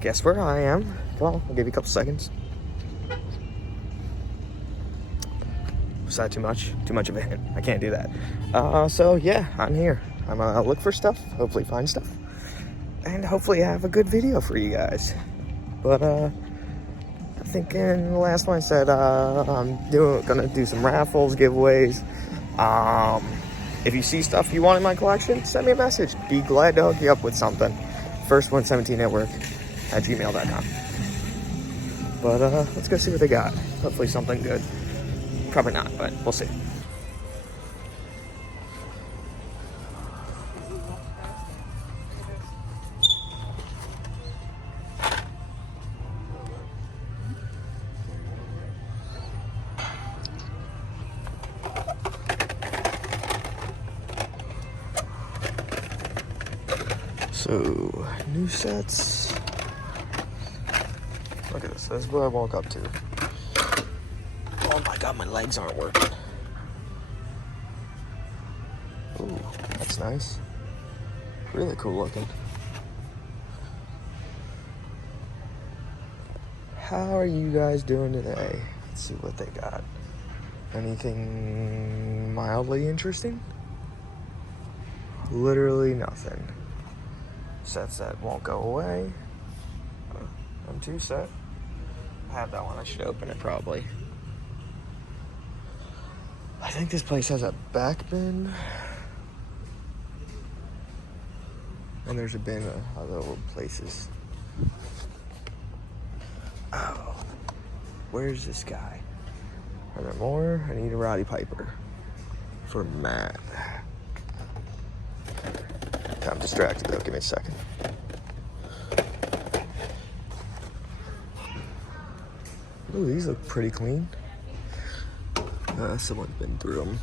guess where I am? Well, I'll give you a couple seconds. Was that too much? Too much of a hint. I can't do that. So yeah, I'm here. I'm gonna look for stuff, hopefully find stuff, and hopefully have a good video for you guys. But I think in the last one I said I'm gonna do some raffles, giveaways. If you see stuff you want in my collection, send me a message. Be glad to hook you up with something. First117network@gmail.com. But let's go see what they got. Hopefully something good. Probably not, but we'll see. So, new sets. Look at this. This is what I woke up to. Oh my god, my legs aren't working. Ooh, that's nice. Really cool looking. How are you guys doing today? Let's see what they got. Anything mildly interesting? Literally nothing. Sets that won't go away. I'm too set. I have that one. I should open it probably. I think this place has a back bin. And there's a bin of other old places. Oh. Where's this guy? Are there more? I need a Roddy Piper. For Matt. I'm distracted though. Give me a second. Ooh, these look pretty clean. Someone's been through them.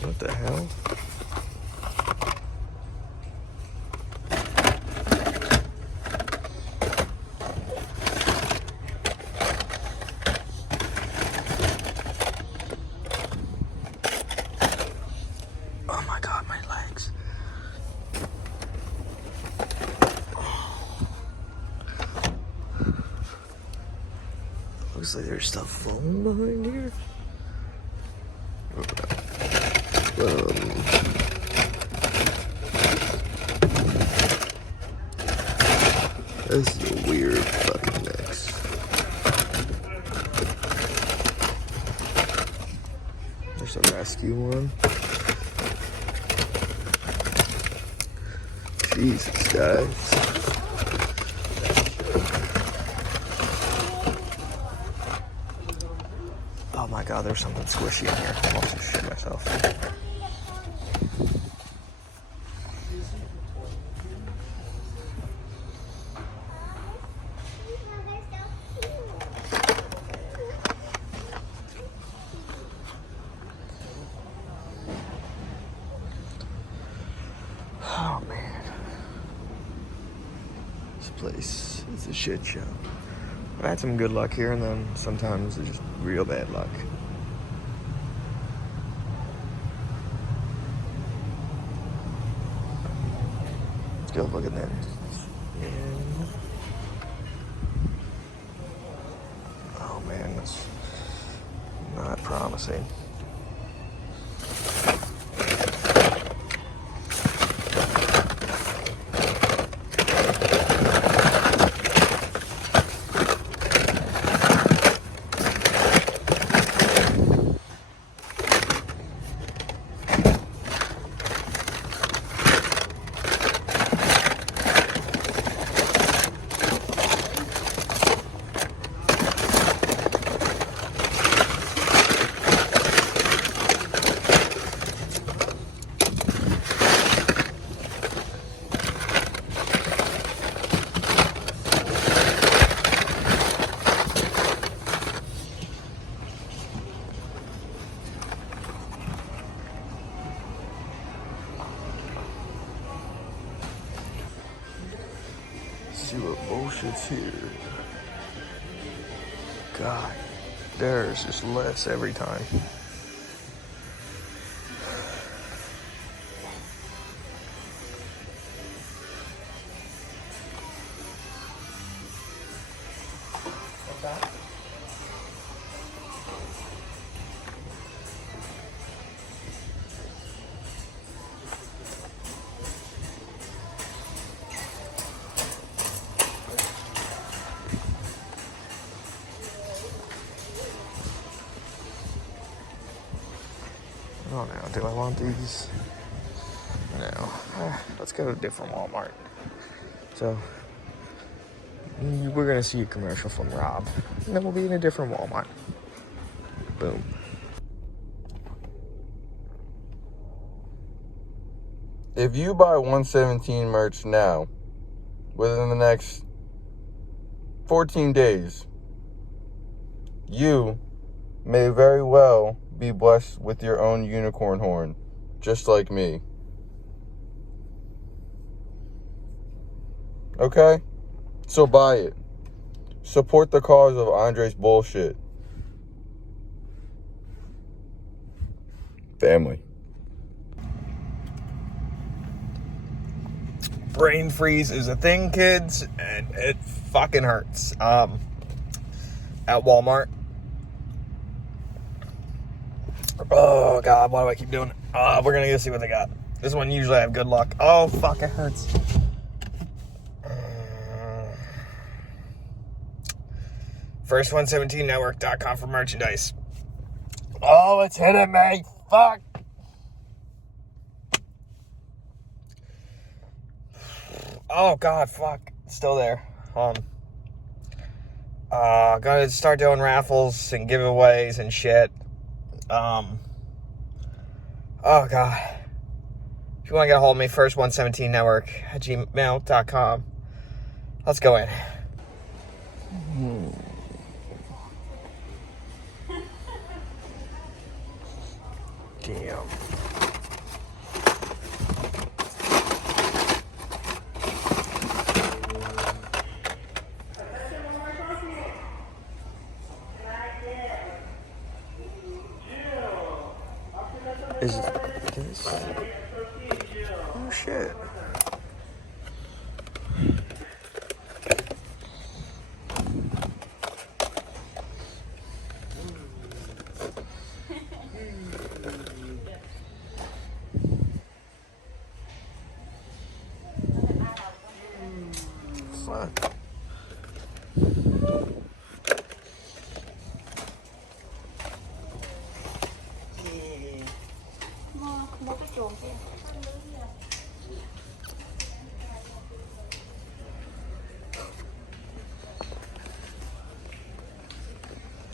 What the hell? Oh my god, my legs. Looks like there's stuff falling behind here. This is a weird fucking mix. There's a rescue one. Jesus, guys. Oh my god, there's something squishy in here. I almost just shit myself. Oh man, this place is a shit show. I've had some good luck here, and then sometimes it's just real bad luck. Let's go look at that. Oh man, that's not promising. shit's here. God, there's just less every time. What's that? Oh no, do I want these? No. Let's go to a different Walmart. So, we're gonna see a commercial from Rob, and then we'll be in a different Walmart. Boom. If you buy 117 merch now, within the next 14 days, you may very well be blessed with your own unicorn horn, just like me. Okay? So buy it. Support the cause of Andre's bullshit. Family. Brain freeze is a thing, kids, and it fucking hurts. At Walmart. Oh god, why do I keep doing it? We're gonna go see what they got. This one usually I have good luck. Oh fuck, it hurts. First117network.com for merchandise. Oh, it's hitting me. Fuck. Oh god, fuck. It's still there. Gonna start doing raffles and giveaways and shit. Oh god. If you want to get a hold of me, first117network@gmail.com. Let's go in. Damn. Is this? Oh shit. Fuck.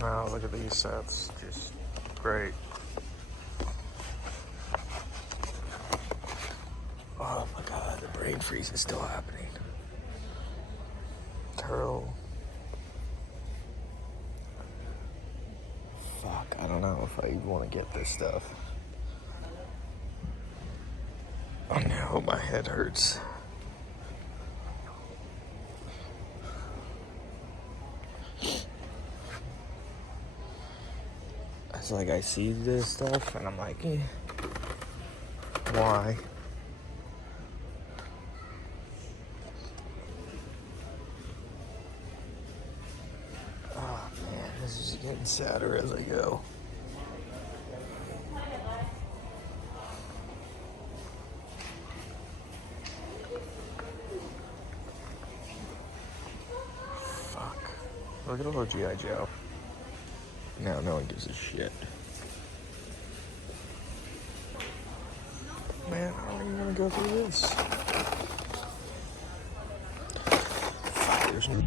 Wow, look at these sets. Just great. Oh my god, the brain freeze is still happening. Turtle. Fuck, I don't know if I even want to get this stuff. Oh no, my head hurts. It's like I see this stuff and I'm like, why? Oh man, this is getting sadder as I go. Fuck. Look at all G.I. Joe. Now no one gives a shit. Man, how are you gonna go through this? Fuck, there's no...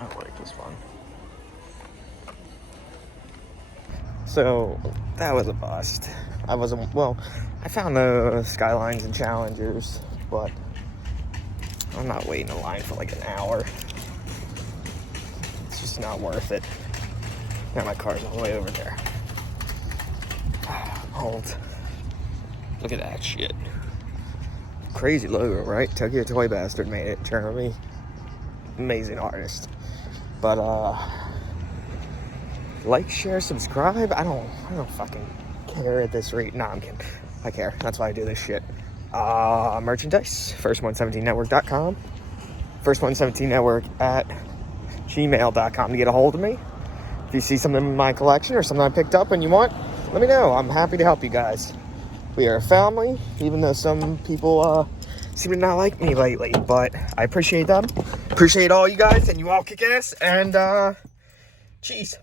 Oh, wait, was fun. So that was a bust. I wasn't, well, I found the Skylines and Challengers, but I'm not waiting in line for like an hour. It's just not worth it. Now my car's all the way over there. Hold. Look at that shit. Crazy logo, right? Tokyo Toy Bastard made it. Jeremy. Amazing artist. But like, share, subscribe. I don't fucking care at this rate. Nah, I'm kidding. I care. That's why I do this shit. Merchandise. First117network.com. First117network at gmail.com to get a hold of me. If you see something in my collection or something I picked up and you want, let me know. I'm happy to help you guys. We are a family, even though some people seem to not like me lately, but I appreciate them. Appreciate all you guys, and you all kick ass, and cheese.